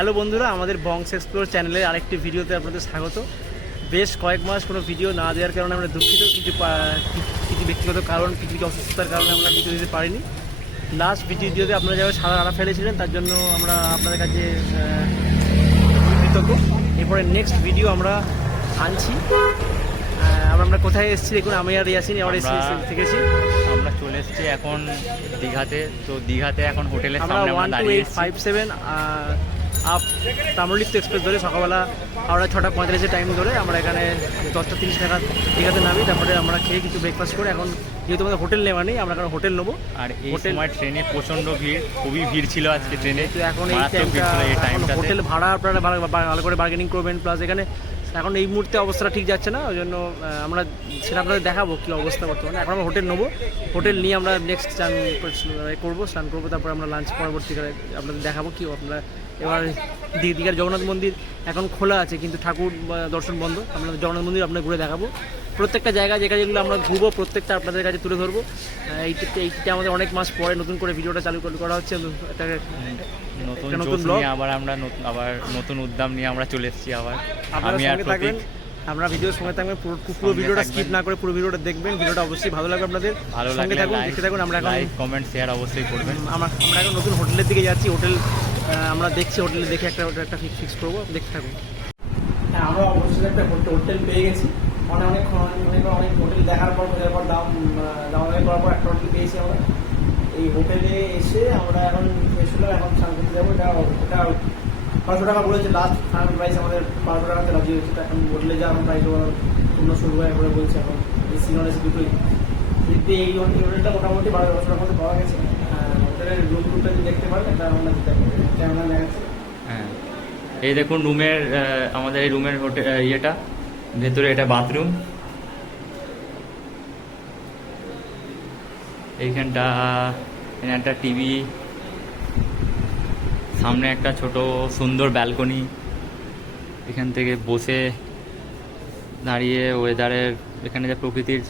Hello বন্ধুরা, আমাদের বংশ এক্সপ্লোর চ্যানেলের আরেকটি ভিডিওতে আপনাদের স্বাগত। বেশ কয়েক মাস কোনো ভিডিও না দেওয়ার কারণে আমরা দুঃখিত। কিছু ব্যক্তিগত কারণ, কিছু অসুস্থতার কারণে আমরা ভিডিও দিতে পারিনি। লাস্ট ভিডিওতে আপনারা যারা সারা আড়া ফেলেছিলেন তার জন্য আমরা আপনাদের কাছে কৃতজ্ঞ। এরপরে নেক্সট ভিডিও আমরা আনছি। আমরা কোথায় এসেছি দেখুন, আমি আর ইয়াসিন আবার থেকেছি। আমরা চলে এসেছি এখন দীঘাতে। তো দীঘাতে এখন হোটেলের আমরা সামনে আমরা দাঁড়িয়ে 12857 আপ তাম্রলিপ্ত এক্সপ্রেস ধরে সকালবেলা হাওড়া 6:45 টাইম ধরে আমরা এখানে 10:30 নাগাদ দীঘাতে নামি। তারপরে আমরা খেয়ে কিছু ব্রেকফাস্ট করে এখন যেহেতু আমাদের হোটেল নেওয়া নেই, আমরা এখন হোটেল নেবো। আর এই সময় ট্রেনে প্রচণ্ড ভিড়, খুবই ভিড় ছিল আজকে ট্রেনে। তো এখন এই টাইমটা হোটেল ভাড়া আপনারা ভালো করে বার্গেনিং করবেন। প্লাস এখানে এখন এই মুহূর্তে অবস্থাটা ঠিক যাচ্ছে না, ওই জন্য আমরা সেটা আপনাদের দেখাবো কী অবস্থা বর্তমানে। এখন আমরা হোটেল নেবো, হোটেল নিয়ে আমরা নেক্সট স্নান করবো, তারপর আমরা লাঞ্চ পরবর্তীকালে আপনাদের দেখাবো কি। আপনারা এবার দীঘার জগন্নাথ মন্দির এখন খোলা আছে, কিন্তু ঠাকুর দর্শন বন্ধ। আমরা জগন্নাথ মন্দির আপনাদের ঘুরে দেখাবো। প্রত্যেকটা জায়গায় যেগুলো আমরা ঘুরবো প্রত্যেকটা আপনাদের কাছে তুলে ধরবো। এইটিতে আমাদের অনেক মাস পরে নতুন করে ভিডিওটা চালু করা হচ্ছে। নতুন ব্লগ আবার আমরা নতুন উদ্যম নিয়ে আমরা চলে এসেছি আবার। আমি আর প্রতীক আমরা ভিডিওর সঙ্গে থাকবেন, পুরো ভিডিওটা স্কিপ না করে পুরো ভিডিওটা দেখবেন। ভিডিওটা অবশ্যই ভালো লাগবে আপনাদের। ভালো লাগলে দেখতে থাকুন। আমরা এখন লাইক কমেন্ট শেয়ার অবশ্যই করবেন। আমরা এখন নতুন হোটেলের দিকে যাচ্ছি। হোটেল আমরা দেখছি, হোটেলে দেখে একটা ফিক্স করবো, দেখতে থাকুন। হ্যাঁ, আমরা অবশ্যই একটা হোটেল পেয়ে গেছি। অনেক হোটেল দেখার পর দাম করার পর একটা হোটেল পেয়েছি আমরা। এই হোটেলে এসে আমরা এখন ফ্রেশ হলাম, এখন স্নান করতে যাবো। এটা 500 টাকা বলেছে লাস্ট ফাইনাল প্রাইস, আমাদের 500 টাকাতে রাজি হয়েছে। এখন হোটেলে যা এখন প্রাইস 16,000 করে বলছে। এখন এসি নন এসি দুটোই। কিন্তু এই হোটেলটা মোটামুটি 12,000 টাকার মধ্যে পাওয়া গেছে। হোটেলের রুমটা যদি দেখতে পারেন, এটা আমরা ক্যামেরা দেখাচ্ছি। হ্যাঁ, এই দেখুন রুমের, আমাদের এই রুমের হোটেল ইয়েটা ভেতরে, এটা বাথরুম। এইখানটা একটা টিভি, সামনে একটা ছোট সুন্দর ব্যালকনি। এখান থেকে বসে দাঁড়িয়ে ওয়েদারের, এখানে যে প্রকৃতির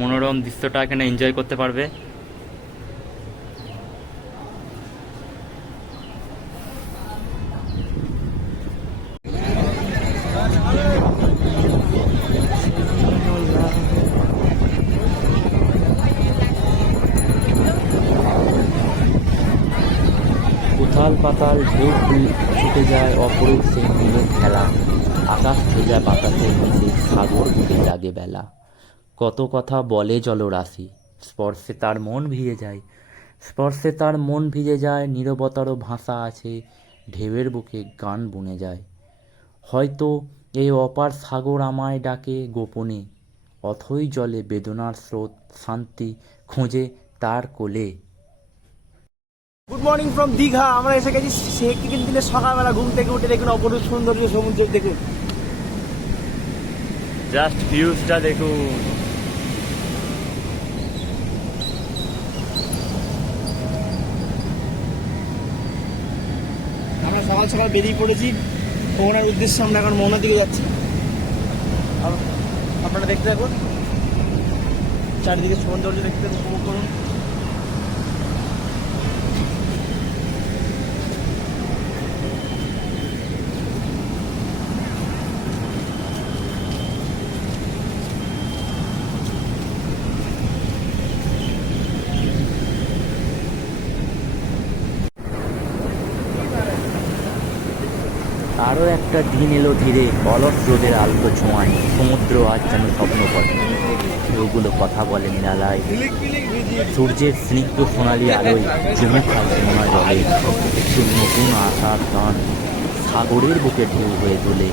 মনোরম দৃশ্যটা এখানে এনজয় করতে পারবে। উথাল পাতাল ঢেউ ছুটে যায় অপরূপ সেই নীলের খেলা। আকাশ ভেজা বাতাসে মিশে সাগর বুকে জাগে বেলা। কত কথা বলে জলরাশি, স্পর্শে তার মন ভিজে যায়। স্পর্শে তার মন ভিজে যায়, নীরবতারও ভাষা আছে, ঢেউয়ের বুকে গান বুনে যায়। হয়তো এই অপার সাগর আমায় ডাকে গোপনে, অথই জলে বেদনার স্রোত শান্তি খোঁজে তার কোলে। Good morning from Digha. আমরা এসে গেছি সেকেন্ড দিনের সকালবেলা। ঘুম থেকে উঠে দেখুন অপরূপ সৌন্দর্য সমুদ্র দেখুন, জাস্ট ভিউজটা দেখুন। আমরা সকাল সকাল বেরিয়ে পড়েছি মোহনার উদ্দেশ্যে। আমরা এখন মোহনার দিকে যাচ্ছি। আপনারা দেখতে থাকুন, চারিদিকে সৌন্দর্য দেখতে উপভোগ করুন। আরও একটা দিন এলো ধীরে, অলস রোদের আলতো ছোঁয়ায়। সমুদ্র আজ যেন স্বপ্ন পথে, ঢেউগুলো কথা বলে নিরালায়। সূর্যের স্নিগ্ধ সোনালি আলোয় জমে থাকবে মনা জলে। একটু নতুন আশার গান সাগরের বুকে ঢেউ হয়ে তোলে।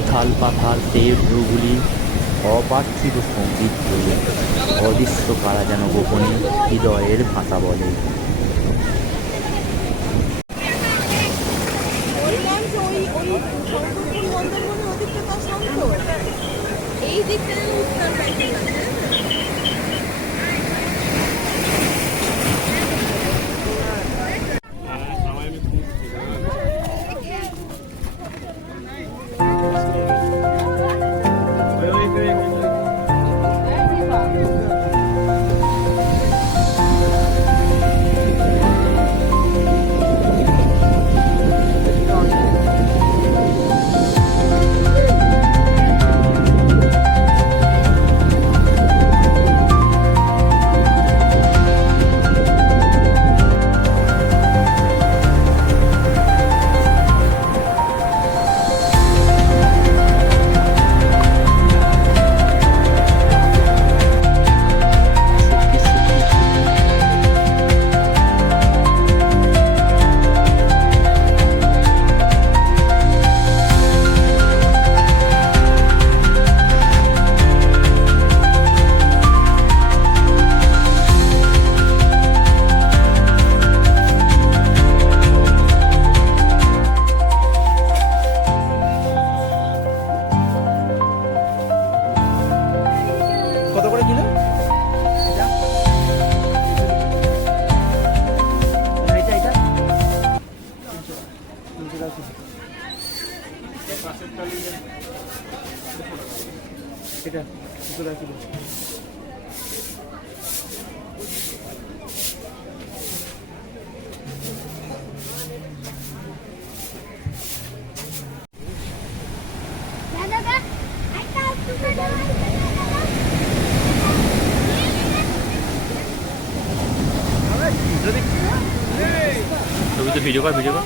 উথাল পাথাল সেই ঢেউগুলি অপার্থিব সঙ্গীত বলে। অদৃশ্য কারা যেন গোপনে হৃদয়ের ভাষা বলে। এই দিকটা উত্তর পাইছে না। কত করে কিলো? এটা এটা 380 এটা 200 টাকা কিলো। ছবি তো ভিডিও কর ভিডিও কর।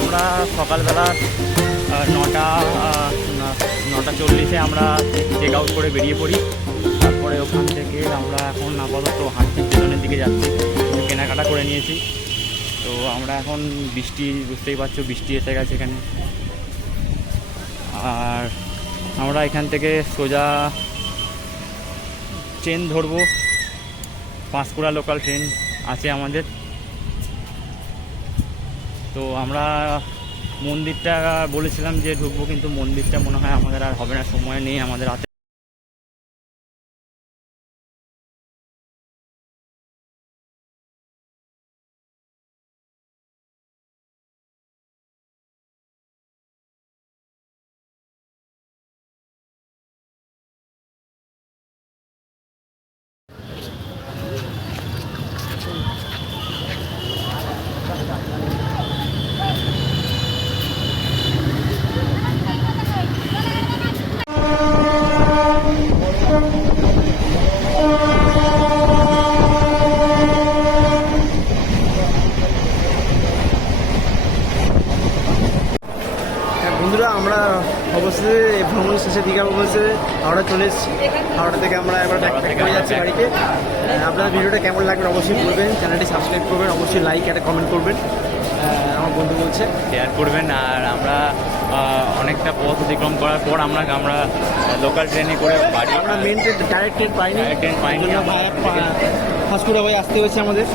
আমরা সকালবেলা 9:40 আমরা চেক আউট করে বেরিয়ে পড়ি। তারপরে ওখান থেকে আমরা এখন আপাতত হাঁটতে স্টেশনের দিকে যাচ্ছি, কেনাকাটা করে নিয়েছি। তো আমরা এখন বৃষ্টি, বুঝতেই পারছো বৃষ্টি এসে গেছে এখানে। আর আমরা এখান থেকে সোজা ট্রেন ধরবো, পাঁশকুড়া লোকাল ট্রেন আছে আমাদের। তো আমরা মন্দিরটা বলেছিলাম যে ঢুকবো, কিন্তু মন্দিরটা মনে হয় আমাদের আর হবে না, সময় নেই আমাদের হাতে। বন্ধুরা, আমরা অবশ্যই এই ভ্রমণ শেষে দীঘা অবশ্যই হাওড়া চলে এসেছি। হাওড়া থেকে আমরা এবার ব্যাক করে যাচ্ছি বাড়িতে। আপনার ভিডিওটা কেমন লাগবে অবশ্যই বলবেন, চ্যানেলটি সাবস্ক্রাইব করবেন, অবশ্যই লাইক একটা কমেন্ট করবেন, আমার বন্ধু বলছে শেয়ার করবেন। আর আমরা অনেকটা পথ অতিক্রম করার পর আমরা লোকাল ট্রেনে করে বাড়ি, আমরা মেন ট্রেন ডাইরেক্ট ট্রেন পাইনি, Direct train পাইনি। পাঁশকুড়া হয়ে আসতে হয়েছে আমাদের।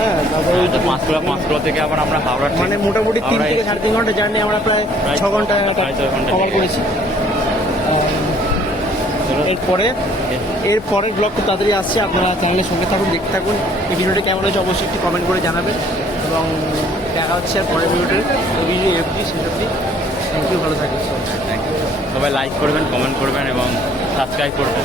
হ্যাঁ, তারপরে ওই যে পাঁশকুড়া থেকে আবার আমরা হাওড়া মানে মোটামুটি 3 থেকে 3.5 ঘন্টা জার্নি আমরা প্রায় 6 ঘন্টা 6 ঘন্টা কভার করেছি। এর পরের ব্লগ খুব তাড়াতাড়ি আসছে, আপনারা চ্যানেলের সঙ্গে থাকুন, দেখতে থাকুন। এই ভিডিওটা কেমন হয়েছে অবশ্যই একটু কমেন্ট করে জানাবেন, এবং দেখা হচ্ছে আর পরের ভিডিওতে। ভিডিও এফডি শেষ অব্দি। থ্যাংক ইউ, ভালো থাকবেন। সবাই লাইক করবেন, কমেন্ট করবেন এবং সাবস্ক্রাইব করবেন।